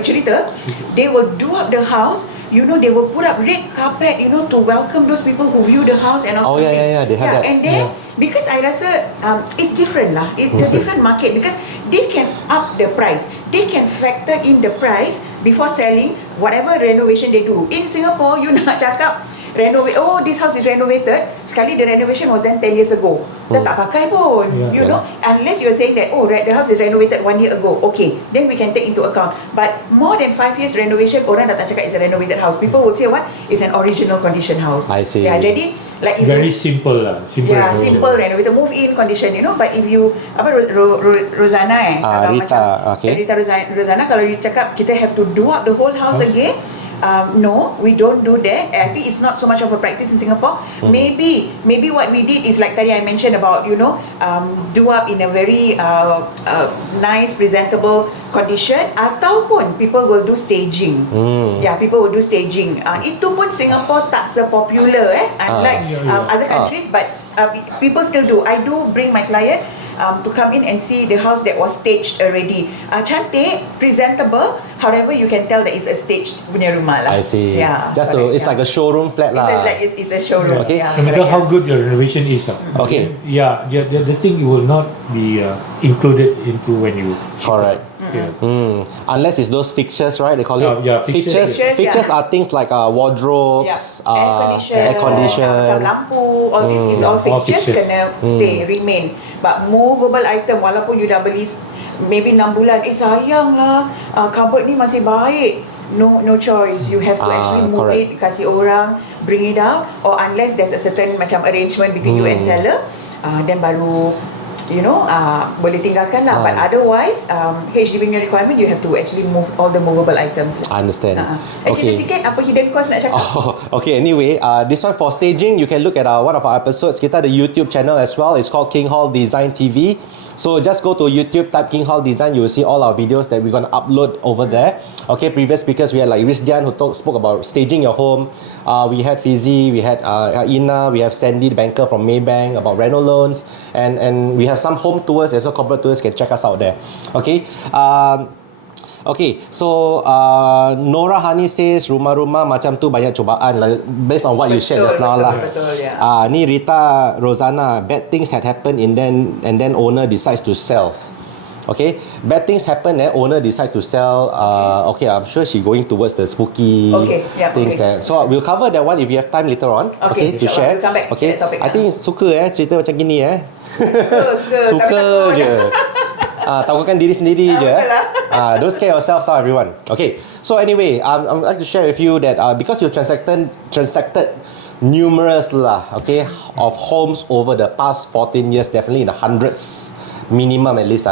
cerita, they will do up the house. You know, they will put up red carpet, you know, to welcome those people who view the house and all. They have that. And then because I rasa it's different lah. It's a different market, because they can up the price. They can factor in the price before selling whatever renovation they do. In Singapore, you nak cakap this house is renovated, sekali the renovation was done 10 years ago, dah tak pakai pun, you know, unless you're saying that the house is renovated 1 year ago, okay, then we can take into account. But more than 5 years renovation, orang dah tak cakap it's a renovated house. People would say what? It's an original condition house. I see. Jadi like if very simple lah. Simple renovated, move in condition, you know. But if you Rosanna Rita Rosanna, kalau you cakap kita have to do up the whole house again, no, we don't do that. I think it's not so much of a practice in Singapore. Maybe what we did is like tadi I mentioned about, you know, do up in a very nice, presentable condition, ataupun people will do staging. People will do staging. Itu pun Singapore tak sepopular unlike other countries, but people still do. I do bring my client to come in and see the house that was staged already. Cantik, presentable. However, you can tell that it's a staged punya rumah lah. I see. Yeah. It's like a showroom flat lah. It's a showroom. Okay. Yeah, no matter how good your renovation is. Okay. The thing will not be included into when you. Correct. Unless it's those fixtures, right? They call it. Fixtures are things like wardrobes, air condition, macam lampu, all this is all fixtures kena stay, remain. But movable item, walaupun you dah beli maybe 6 bulan, sayang lah, cupboard ni masih baik. No choice. You have to actually move it, kasih orang, bring it out, or unless there's a certain macam arrangement between you and seller, then baru, you know, boleh tinggalkan lah. But otherwise, HDB punya requirement, you have to actually move all the movable items lah. I understand. Cerita sikit apa hidden cost nak cakap. Okay, anyway, this one for staging, you can look at one of our episodes. Kita ada YouTube channel as well. It's called King Hall Design TV. So just go to YouTube, type King Hall Design. You will see all our videos that we're going to upload over there. Okay, previous speakers, we had like Rizjan who spoke about staging your home. We had Fizi, we had Ina, we have Sandy, the banker from Maybank, about reno loans. And we have some home tours, also corporate tours. Can check us out there. Okay. Okay, so Nora Hani says rumah-rumah macam tu banyak cubaan based on what you shared just now lah. Betul, ya. Ni Rita Rosanna, bad things had happened and then owner decides to sell. Okay, bad things happen, owner decide to sell. Okay, I'm sure she going towards the spooky things there. So we'll cover that one if you have time later on. Okay, to share. We'll come back okay, to that topic. I think suka cerita macam gini Suka je. Tawarkan diri sendiri je. Don't scare yourself, everyone. Okay, so anyway, I'd like to share with you that because you've transacted numerous of homes over the past 14 years, definitely in the hundreds minimum at least.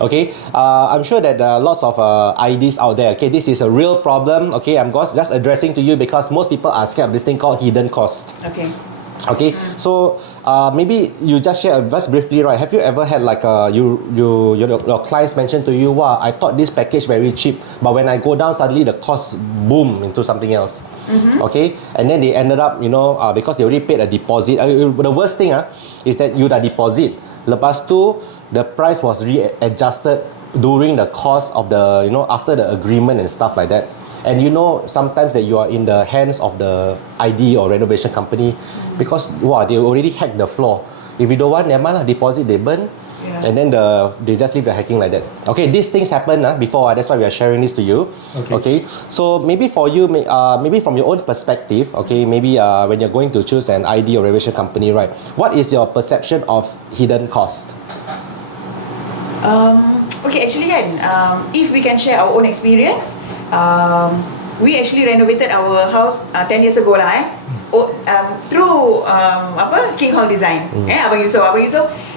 Okay, I'm sure that there are lots of IDs out there. Okay, this is a real problem. Okay, I'm just addressing to you because most people are scared of this thing called hidden cost. Okay, so maybe you just share just briefly, right? Have you ever had like your clients mention to you, wow, I thought this package very cheap, but when I go down, suddenly the cost boom into something else. Okay, and then they ended up, because they already paid a deposit. The worst thing is that you dah deposit. Lepas tu, the price was readjusted during the course of the, after the agreement and stuff like that. And sometimes that you are in the hands of the ID or renovation company because they already hacked the floor. If you don't want, never mind lah, deposit they burn, and then they just leave the hacking like that. Okay, these things happen before. That's why we are sharing this to you. Okay. So maybe for you, maybe from your own perspective, okay, maybe when you're going to choose an ID or renovation company, right? What is your perception of hidden cost? Okay, actually if we can share our own experience, we actually renovated our house 10 years ago through King Hall Design. Abang Yusof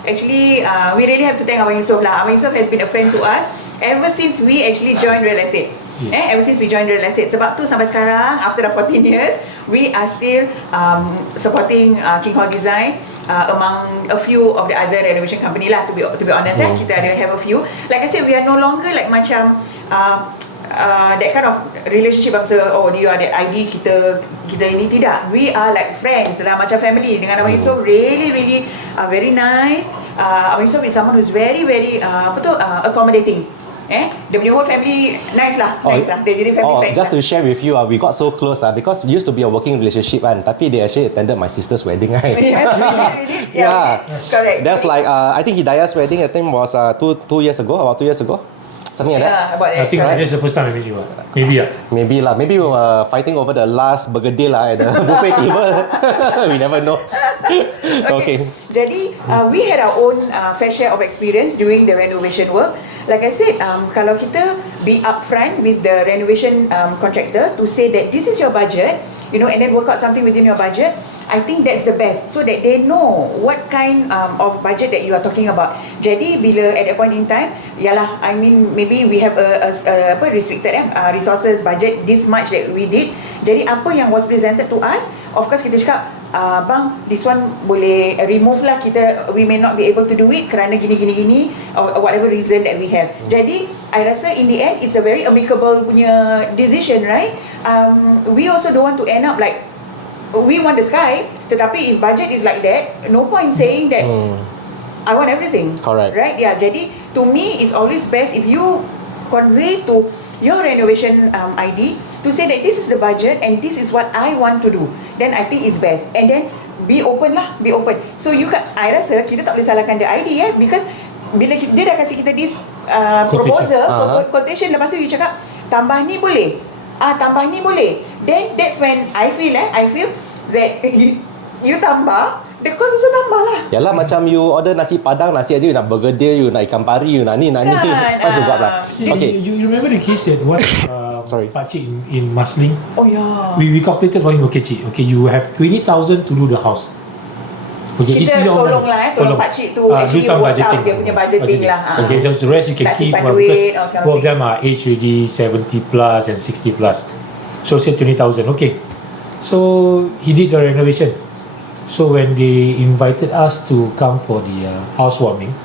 actually we really have to thank Abang Yusof lah. Abang Yusof has been a friend to us ever since we actually joined real estate. Ever since we joined real estate. Sebab tu sampai sekarang, after 14 years, we are still supporting King Hall Design among a few of the other renovation company lah. To be honest, kita ada have a few. Like I said, we are no longer like macam that kind of relationship dia ada ID kita ini, tidak. We are like friends lah, macam family dengan Abang Yusof. Really very nice. Abang Yusof is someone who's very accommodating. Dia punya whole family nice lah. Dia jadi family friends. Just to share with you, we got so close because we used to be a working relationship tapi they actually attended my sister's wedding, right? Really? Correct. That's like I think Hidaya's wedding, I think was about 2 years ago. Something like that. I think that's the first time I met you. Maybe lah. Maybe we were fighting over the last bergedil at the buffet table. We never know. Okay. Jadi we had our own fair share of experience doing the renovation work. Like I said, kalau kita be upfront with the renovation contractor to say that this is your budget, and then work out something within your budget, I think that's the best, so that they know what kind of budget that you are talking about. Jadi bila at that point in time, I mean maybe we have a restricted resources budget, this much that we did. Jadi apa yang was presented to us, of course kita cakap, bang, this one boleh remove lah, we may not be able to do it kerana gini or whatever reason that we have. Jadi I rasa in the end it's a very amicable punya decision, right? We also don't want to end up like we want the sky, tetapi if budget is like that, no point saying that I want everything. Correct. Right? Yeah. Jadi to me, it's always best if you convey to your renovation ID to say that this is the budget and this is what I want to do. Then I think it's best. And then be open lah, be open. So I rasa kita tak boleh salahkan the ID because bila dia dah kasih kita this proposal, quotation, lepas tu you cakap tambah ni boleh, tambah ni boleh. Then that's when I feel that you tambah, the cost also tambah lah. Yalah, macam you order nasi padang, nasi aja you nak bergedil, you nak ikan pari, you nak ni. Pas juga lah. Okay. You remember the case that what sorry, Pakcik in Marsiling? Oh yeah. We calculated for him, okay cik, okay, you have 20,000 to do the house. Okay, kita tolong Pakcik tu actually work out dia punya budgeting lah. Okay, so the rest you can keep because both of them are age already 70 plus and 60 plus. So say 20,000. Okay. So he did the renovation. So when they invited us to come for the housewarming,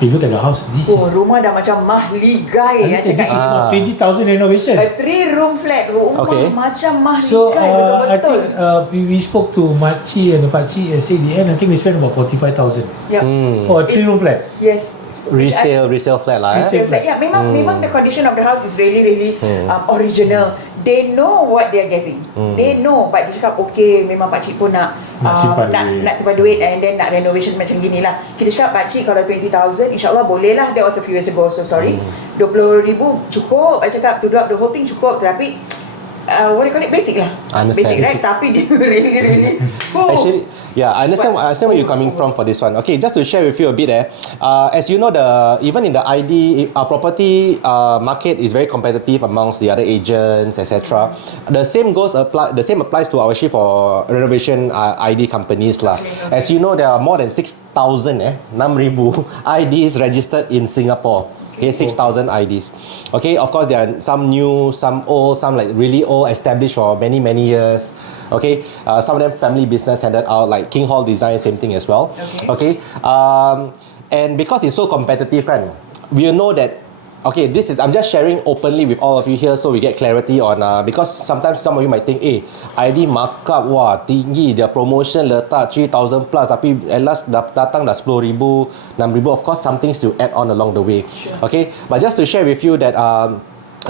You look at the house, this is rumah dah macam mahligai ya this cakap. is not 20,000 renovation. A 3-room flat, rumah Okay. macam mahligai So I betul-betul. think we spoke to Makcik and Pakcik and say in the end I think we spent about 45,000 Yeah. for a 3-room flat. Yes. Resale flat lah. Resale flat. Yeah, memang the condition of the house is really original. They know what they are getting. They know, but dia cakap okay, memang pakcik pun nak nak simpan duit and then nak renovation macam gini lah. Kita cakap pakcik kalau 20,000 insyaAllah boleh lah. That was a few years ago, so sorry. 20,000 cukup. I cakap to do up the whole thing cukup, tapi what do you call it, basic lah. Understand. Basic, right? Tapi dia really Actually, yeah, I understand where you're coming from for this one. Okay, just to share with you a bit, as you know, even in the ID property market is very competitive amongst the other agents, etc. The same applies to our shift for renovation ID companies lah. As you know, there are more than 6,000 6,000 IDs registered in Singapore. Okay, 6,000 IDs. Okay, of course there are some new, some old, some like really old, established for many years. Okay, some of them family business handed out, like King Hall Design, same thing as well. Okay, and because it's so competitive, kan, we know that. Okay, I'm just sharing openly with all of you here so we get clarity on because sometimes some of you might think, ID markup wah tinggi, their promotion letak 3,000 plus tapi at last datang dah 10,000, 6,000. Of course some things to add on along the way. Sure. Okay, but just to share with you that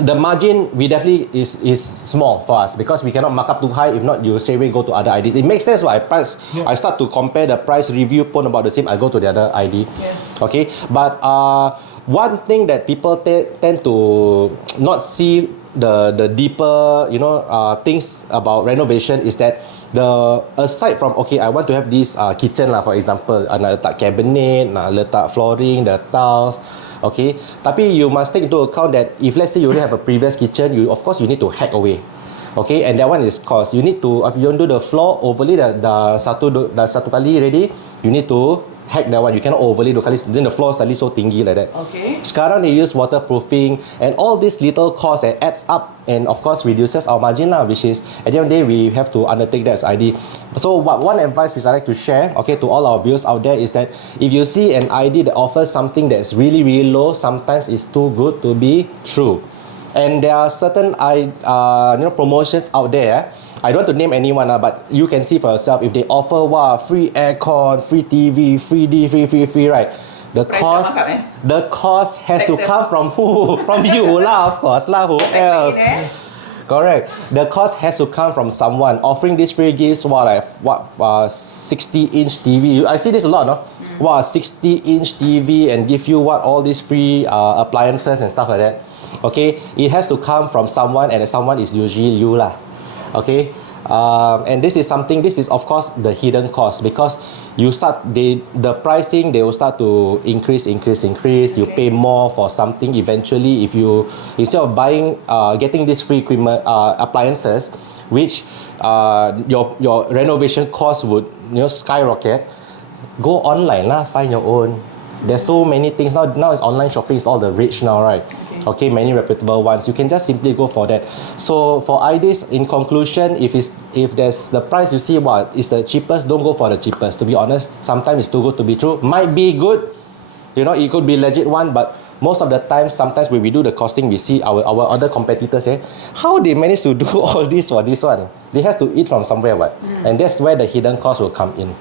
the margin we definitely is small for us because we cannot mark up too high. If not, you straight away go to other IDs. It makes sense why I start to compare the price review pun about the same. I go to the other ID. Yeah. Okay, but one thing that people tend to not see the deeper things about renovation is that aside from I want to have this kitchen lah, for example, nak letak cabinet, nak letak flooring, the tiles. Okay, tapi you must take into account that if let's say you already have a previous kitchen, you need to hack away. Okay, and that one is cost. You need to, if you want to do the floor overlay dah satu kali ready, you need to hack that one. You cannot overlay dua kali, then the floor suddenly so tinggi like that. Okay. Sekarang they use waterproofing and all these little costs adds up and of course reduces our margin lah, which is at the end of the day we have to undertake that as ID. So one advice which I like to share, to all our viewers out there is that if you see an ID that offers something that's really low, sometimes it's too good to be true. And there are certain promotions out there. I don't want to name anyone, but you can see for yourself if they offer free aircon, free TV, free D, free, right? The cost has to come from who? From you lah, of course lah. Who else? Correct. The cost has to come from someone offering these free gifts. 60-inch TV. I see this a lot, no? 60-inch TV and give you all these free appliances and stuff like that. Okay, it has to come from someone, and someone is usually you lah. Okay, and this is of course the hidden cost because the pricing they will start to increase. You pay more for something eventually. If you instead of getting these free equipment appliances, which your renovation cost would skyrocket, go online lah, find your own. There's so many things now it's online shopping is all the rage now, right? Okay, many reputable ones. You can just simply go for that. So for IDs, in conclusion, if there's the price you see is the cheapest, don't go for the cheapest. To be honest, sometimes it's too good to be true. Might be good, it could be legit one, but most of the time, sometimes when we do the costing, we see our other competitors say, how they manage to do all this for this one? They have to eat from somewhere, and that's where the hidden cost will come in.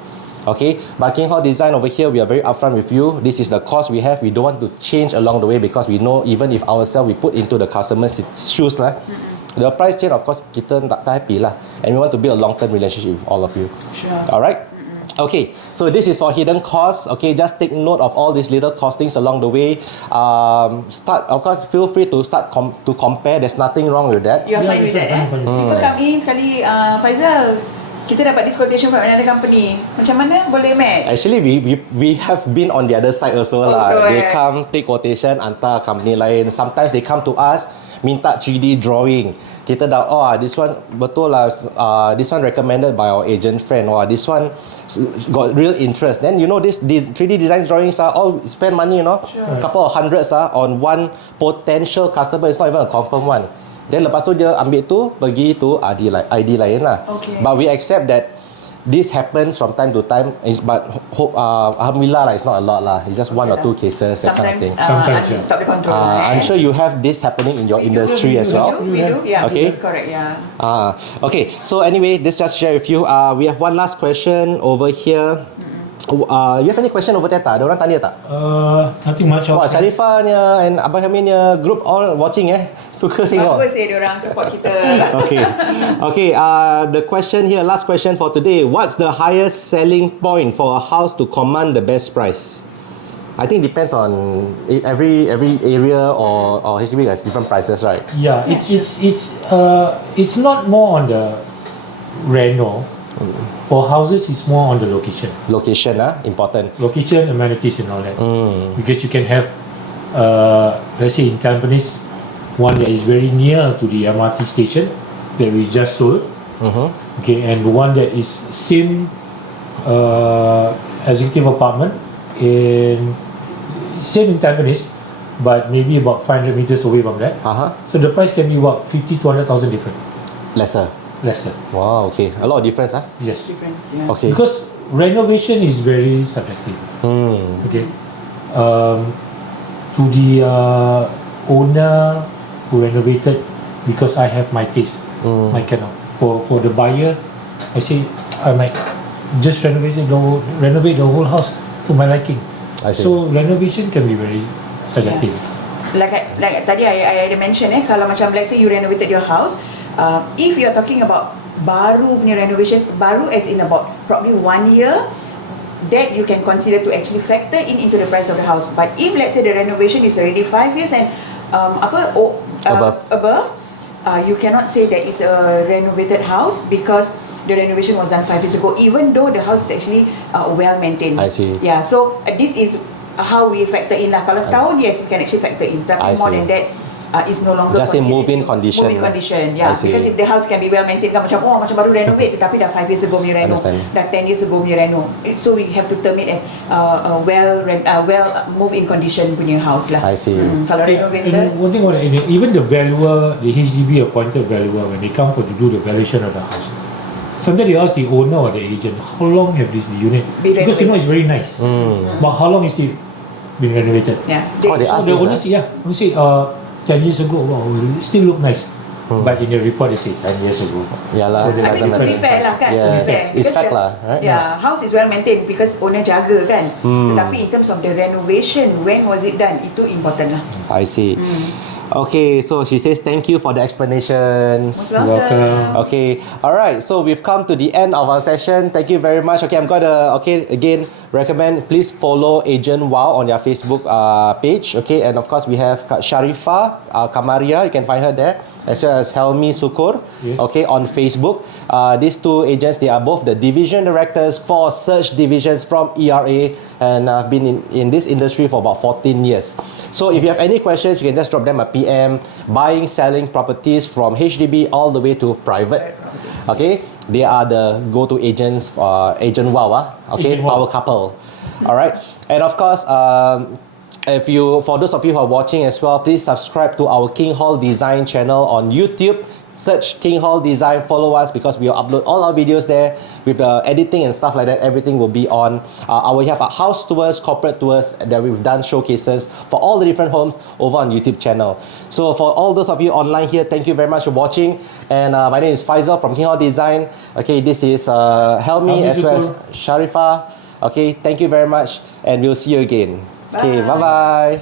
Okay, but King Hall Design over here, we are very upfront with you. This is the cost we have. We don't want to change along the way because we know even if ourselves we put into the customer's shoes lah, the price change of course kita tak happy lah, and we want to build a long-term relationship with all of you. Sure. All right. Okay, so this is for hidden costs. Okay, just take note of all these little costings along the way. Of course, feel free to start to compare. There's nothing wrong with that. You're fine with that, People come in sekali, Faizal, kita dapat this quotation from another company. Macam mana boleh match? Actually, we have been on the other side also lah. They come take quotation hantar company lain. Sometimes they come to us minta 3D drawing. Kita dah this one betul lah. This one recommended by our agent friend. This one got real interest. Then these 3D design drawings are all spend money, Sure. A couple of hundreds on one potential customer. It's not even a confirmed one. Then lepas tu dia ambil tu pergi tu ID lain lah. Okay. But we accept that this happens from time to time, but alhamdulillah, it's not a lot lah. It's just one or two cases, that kind of thing. Sometimes, yeah. top the control. I'm sure you have this happening in your industry as well. We do, yeah. Okay. Correct, yeah. Okay, so anyway, this just share with you. We have one last question over here. You have any question over there tak? Ada orang tanya tak? Nothing much. Wah, Sharifah ni and Abang Halmi ni group all watching Suka tengok. Bagus diorang support kita. Okay, the question here, last question for today. What's the highest selling point for a house to command the best price? I think depends on every area or HDB has different prices, right? Yeah, it's not more on the reno. For houses, it's more on the location. Location, important. Location, amenities, and all that. Because you can have, let's say in Tampines, one that is very near to the MRT station that we just sold. Okay, and one that is same executive apartment same in Tampines, but maybe about 500 meters away from that. So the price can be about 50 to 100,000 different. Lesser. Wow, okay. A lot of difference, Yes. Difference, yeah. Okay. Because renovation is very subjective. Okay. To the owner who renovated, because I have my taste, I cannot. For the buyer, I say I might just renovate the whole house to my liking. I see. So renovation can be very subjective. Like tadi I ada mention kalau macam let's say you renovated your house, if you are talking about baru punya renovation, baru as in about probably 1 year, that you can consider to actually factor into the price of the house. But if let's say the renovation is already 5 years and above, you cannot say that it's a renovated house because the renovation was done 5 years ago, even though the house is actually well maintained. I see. Yeah, so this is how we factor in lah. Kalau setahun, yes, we can actually factor in. Tapi more than that, is no longer just say move-in condition. Move-in condition, yeah. Because if the house can be well maintained, kan macam macam baru renovate, tetapi dah 5 years ago punya reno, dah 10 years ago punya reno. So we have to term it as a well move-in condition punya house lah. I see. Kalau renovated. And one thing about that, even the valuer, the HDB appointed valuer, when they come to do the valuation of the house, sometimes they ask the owner or the agent, how long have this unit? Because it's very nice. But how long is it been renovated? Yeah. So the owner say, 10 years ago, wow, it still look nice. But in the report they say 10 years ago. Yalah. So they I think to be fair lah kan. Yes. To be fair. It's fact lah, right? Yeah, house is well maintained because owner jaga kan. Tetapi in terms of the renovation, when was it done? Itu important lah. I see. Okay, so she says thank you for the explanations. Most welcome. Okay, alright, so we've come to the end of our session. Thank you very much. Okay, I'm gonna, again, recommend please follow Agentwow on their Facebook page. Okay, and of course we have Sharifah Kamaria, you can find her there, as well as Halmi Sukur, okay, on Facebook. These two agents, they are both the division directors for search divisions from ERA and have been in this industry for about 14 years. So if you have any questions, you can just drop them a PM. Buying, selling properties from HDB all the way to private. Okay, they are the go-to agents for Agentwow. Okay, power couple. All right, and of course, for those of you who are watching as well, please subscribe to our King Hall Design channel on YouTube. Search King Hall Design, follow us because we will upload all our videos there with the editing and stuff like that. Everything will be on. We have house tours, corporate tours that we've done showcases for all the different homes over on YouTube channel. So for all those of you online here, thank you very much for watching. And my name is Faisal from King Hall Design. Okay, this is Halmi as well as Sharifah. Okay, thank you very much and we'll see you again. Okay, bye-bye.